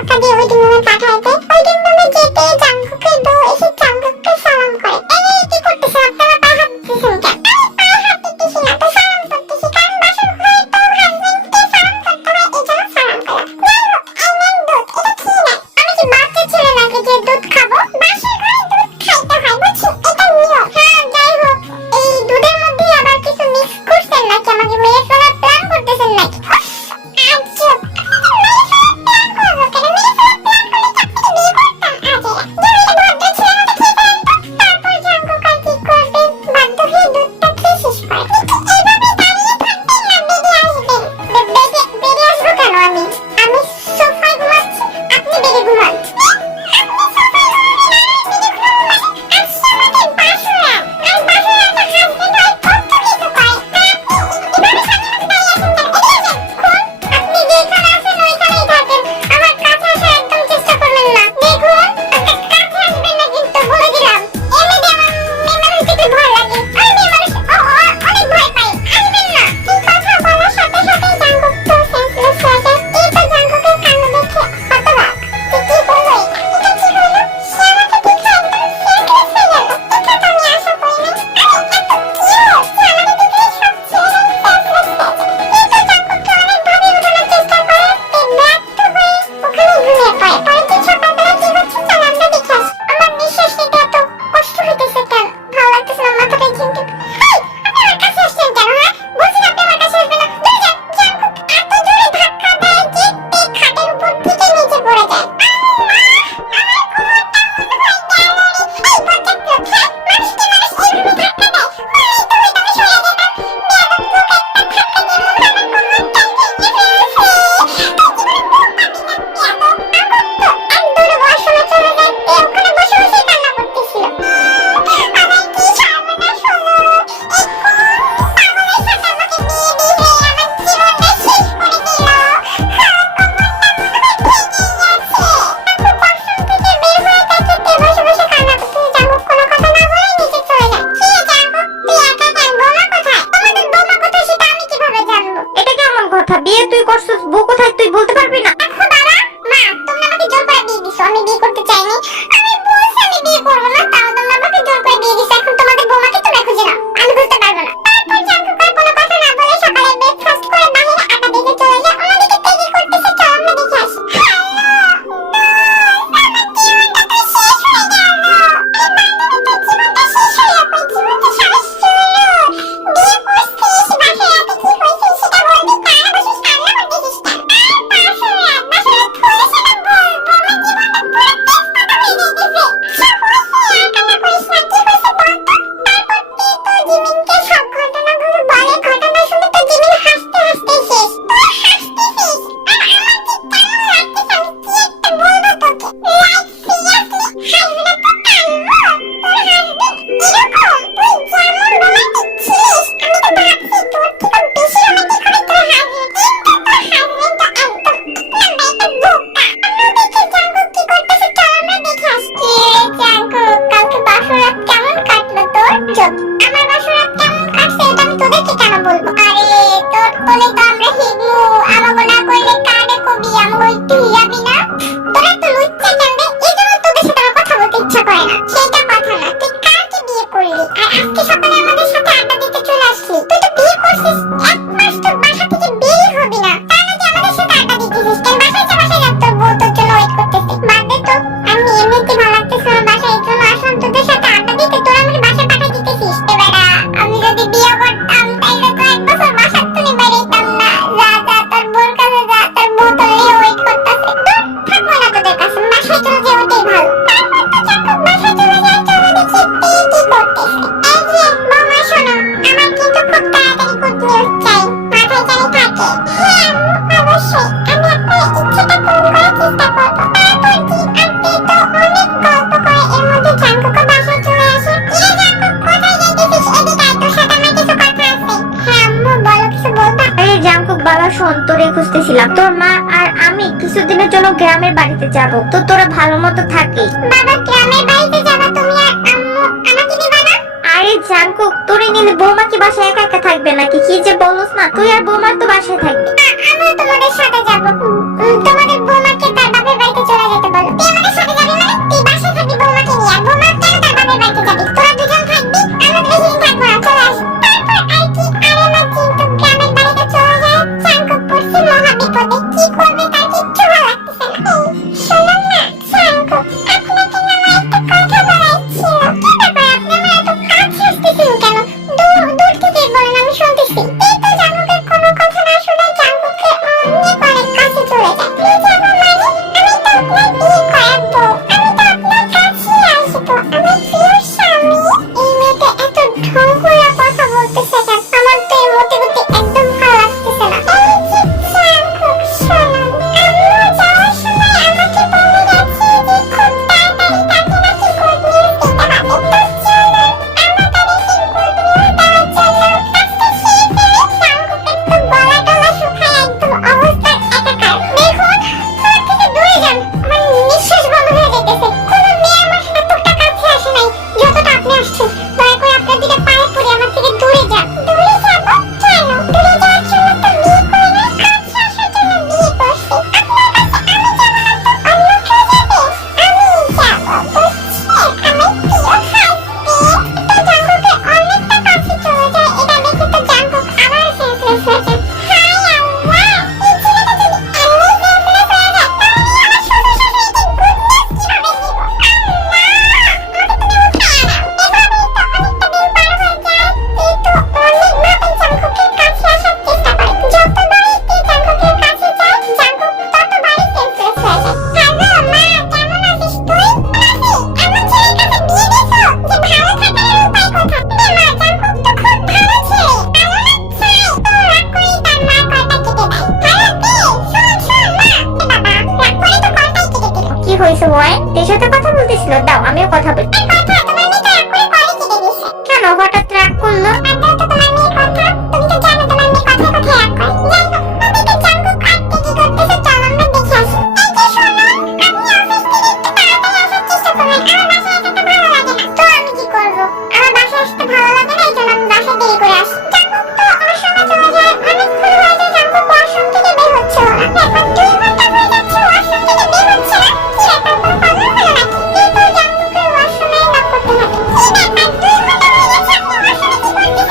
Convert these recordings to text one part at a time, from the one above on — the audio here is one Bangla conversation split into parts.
ধাক্কা দিয়ে ওয়েটিং রুমে পাঠায় দেয়। ওয়েটিং রুমে যেতে জাঙ্কুকের বউ এসে জাঙ্কুককে সালাম করে। এই কি করতেছ আপনারা, পা হাত দিতেছেন কেন? আমি পা হাত দিতেছি না, তো সালাম করতেছি, কারণ বাসার ঘরে তো হাজবেন্ডকে সালাম করতে হয়, এই জন্য সালাম করা। যাই হোক, এই নেন দুধ, এটা খেয়ে নেন। আমি কি বাচ্চা ছেলে নাকি যে দুধ খাবো? বাসার ঘরে দুধ খাইতে হয়, বুঝছি, এটা নিয়ম। হ্যাঁ, যাই হোক, এই দুধের মধ্যে আবার কিছু মিক্স করছেন নাকি? আমাকে মেরে ফেলার প্ল্যান করতেছেন নাকি? আজব, মেরে ফেলার প্ল্যান করবো কেন? মেরে ফেলার প্ল্যান করলে তো আপনাকে বিয়ে করতাম। তারপর জাঙ্কুক আর কি করবে? বাধ্য হয়ে দুধটা খেয়ে শেষ করে। এভাবে দাঁড়িয়ে থাকবেন না, বেরিয়ে আসবেন। বেরিয়ে আসবো কেন? আমি সোফায় ঘুমাচ্ছি, আপনি বেডে ঘুমান। আপনি সোফায় ঘুমাবেন আর আমি বেডে ঘুমাবো মানে? আসছে আমাদের বাসুরা, আর বাসুরা তো হাজবেন্ড হয় কত কিছু করে। আর আপনি এভাবে সামনে মতো দাঁড়িয়ে আছেন কেন? এদিকে আসেন। আপনি যেখানে আছেন ওইখানেই থাকেন, আমার কাছে আসার একদম চেষ্টা করবেন না। দেখুন, কাছে আসবেন না কিন্তু, বলে দিলাম। এমনিতে আমার মেয়ে মানুষ দেখতে ভয় লাগে, আমি মেয়ে মানুষ অনেক ভয় পাই। আসবেন না। এই কথা বলার সাথে সাথেই জাঙ্কুক তো সেন্সলেস হয়ে যায়। এরপর জাঙ্কুকের কান্না দেখে হতবাক। কি বললো এটা? এটা কি হলো? সে আমাকে দেখে একদম সেন্সলেস হয়ে গেল। এটা তো আমি আশা করিনি। আরে এত কিউট, সে আমাকে দেখে সব ছেড়ে সেন্সলেস হয়ে যায়। এরপর জাঙ্কুককে অনেকভাবে উঠানোর চেষ্টা করে, ব্যর্থ হয়ে ওখানেই ঘুমিয়ে পড়ে। পরের দিন সকালবেলা কি হচ্ছে চল আমরা দেখে আসি। আমার নিঃশ্বাস নিতে এত কষ্ট হইতেছে কেন? ভালো লাগতেছে না, মাথাটা ঝিমঝিম। হেই, আপনি আমার কাছে আসছেন কেন? হ্যাঁ, বলছি না আপনি আমার কাছে আসবেন না। দূরে যান। জাঙ্কুক এত জোরে ধাক্কা দেয় যে খাটের উপর থেকে নিচে পড়ে যায়। আল্লাহ, আমার কোমরটা মনে হয় গেল রে। এই বজ্জাত লোক, হ্যাঁ, মানুষকে মানুষ এইভাবে ধাক্কা দেয়? মারাই তো হইতো, আমি সরে যেতাম। বেয়াদব লোক একটা, ধাক্কা দিয়ে মনে হয় আমার কোমরটাই ভেঙে ফেলছে। তাই জীবনে মুখ পাবি না, বেয়াদব। জাঙ্কুক তো এক দৌড়ে ওয়াশরুমে চলে যায়। ওখানে বসে বসে কান্না করতেছিল। আমার কি সর্বনাশ হলো! এই কোন পাগলের সাথে আমাকে বিয়ে দিয়ে আমার জীবনটা শেষ করে দিল। কোমরটা মনে হয় ভেঙে গেছে। জাঙ্কুক ওয়াশরুম থেকে বের হয়ে দেখে বসে বসে কান্না করতেছে। জাঙ্কুক কোনো কথা না বলে নিচে চলে যায়। কি রে জাঙ্কুক, তুই একা কেন? বৌমা কোথায়? তোমাদের বৌমা কোথায় সেটা আমি কিভাবে জানবো? এটা কেমন কথা? বিয়ে তুই করছিস, বউ কোথায় তুই বলতে পারবি না? দেখো বাবা, মা, তোমরা আমাকে জোর করে বিয়ে দিছো, আমি বিয়ে করতে চাইনি। আমি বলছি আমি বিয়ে করবো না, তাও তোমরা আমাকে জোর করে বিয়ে দিছো। এখন তোমাদের বৌমাকে তোমরা খুঁজে নাও, আমি বুঝতে পারবো না। তারপর জাঙ্কুক আর কোনো কথা না বলে সকালে ব্রেকফাস্ট করে বাইরে আটা দেখে চলে যায়। অন্যদিকে তেজি করতেছে, চল আমরা দেখে আসি। হ্যালো দোস্ত, আমার জীবনটা তো শেষ হয়ে গেল। আরে বান্ধবীদের জীবনটা শেষ হয়ে যাবে, জীবনটা শেষ হলো। বিয়ে করছিস, বাসায় এত কি হয়েছে সেটা বলবি, কারা বসে কান্না করতেছিস কেন? আর বাসুরা থুয়েছে না বলবো, আমার জীবনটা পুরো তেজপাতা হয়ে গেছে। সব হয়েছে, আর কান্না করিস না, কি হয়েছে বল তো? তারপর তো জিমিনকে সব ঘটনাগুলো বলে। ঘটনা শুনে তো জিমিন হাসতে হাসতে শেষ। তুই হাসতেছিস? আর আমার যে কেমন লাগতেছে, আমি কি একটা বলবো তোকে। লাইক সিরিয়াসলি হাসবে না তো কান্না? তোর হাসবেন্ড এরকম? তুই যেমন রোমান্টিক ছিলিস, আমি তো ভাবছি তোর থেকে বেশি রোমান্টিক হবে তোর হাসবেন্ড। কিন্তু তোর হাসবেন্ড তো একদম নাম্বার একটা বোকা। অন্যদিকে জাঙ্কুক কি করতেছে চল আমরা দেখে আসি। কি রে জাঙ্কুক, কালকে বাসরাত কেমন কাটলো তোর? চুপ, আমার বাসরাত কেমন কাটছে এটা আমি তোদেরকে কেন বলবো? আরে তোর বলে তো আমরা হিগমু, আমাগো না কইলে কারে কবি, আমাগো একটু হিয়াবি না? তোরা তো লুচ্চা কেন রে? এই জন্য তোদের সাথে আমার কথা বলতে ইচ্ছা করে না। সেটা কথা না, তুই কাকে বিয়ে করলি আর আজকে সকালে আমাদের সাথে আড্ডা দিতে চলে আসলি? তুই তো বিয়ে করছিস, এক মাস তোর বাসা থেকে বের হবি না, তার মধ্যে আমাদের সাথে আড্ডা দিতেছিস কেন? বাসায় যা, বাসায় যা, তোর বউ তোর জন্য ওয়েট করতেছে। বাদ দে তো, আমি এমনিতে ভালো লাগতেছে না বাসায়, এই জন্য আসলাম তোদের সাথে আড্ডা দিতে। তোরা আমার বাসায় পাঠিয়ে দিতেছিস। এ বেটা, আমি যদি বিয়ে করতাম তাইলে তো এক বছর বাসার থেকে বেরোইতাম না। যা যা, তোর বউর কাছে যা, তোর বউ তোর লিয়ে ওয়েট করতেছে। থাকবো না তোদের কাছে, বাসায় চলে যাই, ওটাই ভালো। তারপর তো জাঙ্কুক বাসায় চলে যায়। চলো দেখি কি করতেছে। এই যে বৌমা শোনো, আমার কিন্তু খুব তাড়াতাড়ি গুড নিউজ চাই, মাথায় জানি থাকে। হ্যাঁ আম্মু, অবশ্যই, আমি আপনার ইচ্ছেটা পূরণ করার চেষ্টা করবো। তারপর কি, আপনি তো অনেক গল্প করে এর মধ্যে জাঙ্কুকও বাসায় চলে আসে। ইরে জাঙ্কুক, কোথায় যাইতেছিস? এদিকে আয়, তোর সাথে আমার কিছু কথা আছে। হ্যাঁ আম্মু, বলো, কিছু বলবা? আরে জাঙ্কুক বাবা শোন, তোরে খুঁজতেছিলাম। তোর মা আর আমি কিছুদিনের জন্য গ্রামের বাড়িতে যাব, তো তোরা ভালো মতো থাকিস। বাবা, গ্রামের বাড়িতে যাবা তুমি আর আম্মু, আমাকে নিবা না? আরে জাঙ্কুক, তোরে নিলে বৌমা কি বাসায় একা একা থাকবে নাকি? কি যে বলস না, তুই আর বৌমা তো বাসায় থাকবি। আমিও তোমাদের সাথে যাবো। তোমাদের বৌমাকে তার বাপের বাড়িতে হয়েছে ওয়াইন? তোর সাথে কথা বলতেছিল, দাও আমিও কথা বলি। আর কথা তোমার মেয়ে তো রাগ করে কলই কেটে দিছে। কেন হঠাৎ রাগ করলো? আর দাও তো তোমার মেয়ে কথা। তুমি তো জানো তোমার মেয়ে কথায় কথায় রাগ করে। যাই হোক, ওদিকে জাঙ্কুক আজকে কি করতেছে চলো আমরা দেখে আসি। এই যে শোনো, আমি অফিস থেকে একটু তাড়াতাড়ি আসার চেষ্টা করবেন। আমার বাসায় আসতে ভালো লাগে না। তো আমি কি করবো? আমার বাসায় আসতে ভালো লাগে না, এই জন্য আমি বাসায় দেরি করে আসি। জাঙ্কুক তো ওয়াশরুমে চলে যায়। অনেকক্ষণ হয়ে যায় জাঙ্কুক ওয়াশরুম থেকে বের হচ্ছিল না। এখন 2 ঘন্টা হয়ে যাচ্ছে ওয়াশরুম থেকে বের হচ্ছে না। কি ব্যাপার, কোনো প্রবলেম হলো নাকি? এরপর জাঙ্কুকের ওয়াশরুমে নক করতে থাকে। কি ব্যাপার, 2 ঘন্টা হয়ে গেছে আপনি ওয়াশরুমে কি করতেছেন?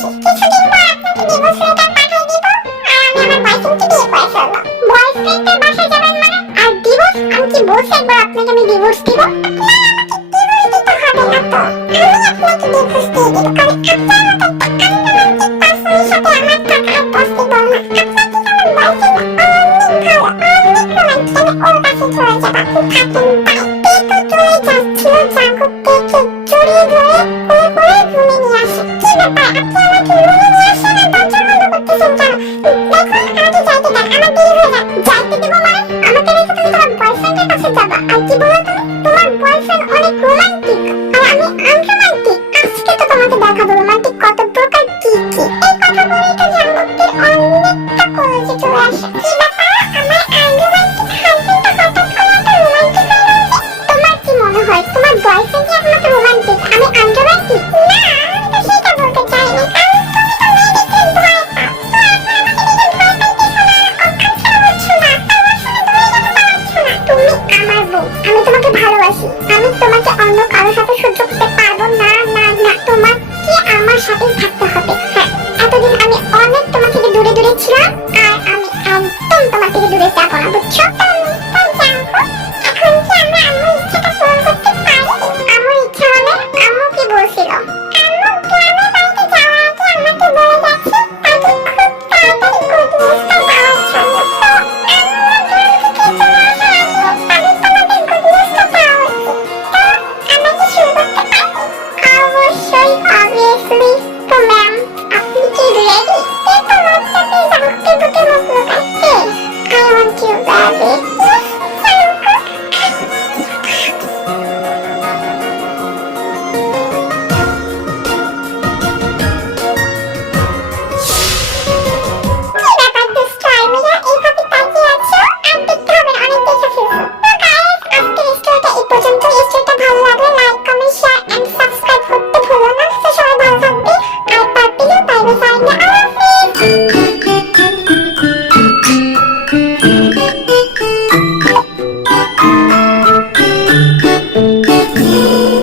যাচ্ছি, কিছুদিন পর আপনাকে ডিভোর্স লেটার পাঠিয়ে দিব আর আমি আমার বয়ফ্রেন্ডকে বিয়ে করে ফেলবো। বয়ফ্রেন্ডের বাসায় যাবেন মানে? আর ডিভোর্স? আমি কি বলছি একবার আপনাকে আমি ডিভোর্স দিব? না, আমাকে ডিভোর্স দিতে হবে না তো, আমি আপনাকে ডিভোর্স দিয়ে দিব, কারণ আপনার মতো একটা আনরোমান্টিক পার্সনের সাথে আমার থাকা পসিবল না। আপনার থেকে আমার বয়ফ্রেন্ড অনেক ভালো, অনেক রোমান্টিক, আমি ওর কাছে চলে যাবো, আপনি থাকেন, বাই। পেটো চলে যাচ্ছিল জাঙ্কুককে জড়িয়ে ধরে কোলে করে রুমে নিয়ে আসে। কি ব্যাপার, আপনি আমাকে রুমে নিয়ে আসেন আর দরজা বন্ধ করতেছেন কেন? দেখুন, আমাকে যাইতে দেন, আমার দেরি হয়ে যায়। যাইতে দেবো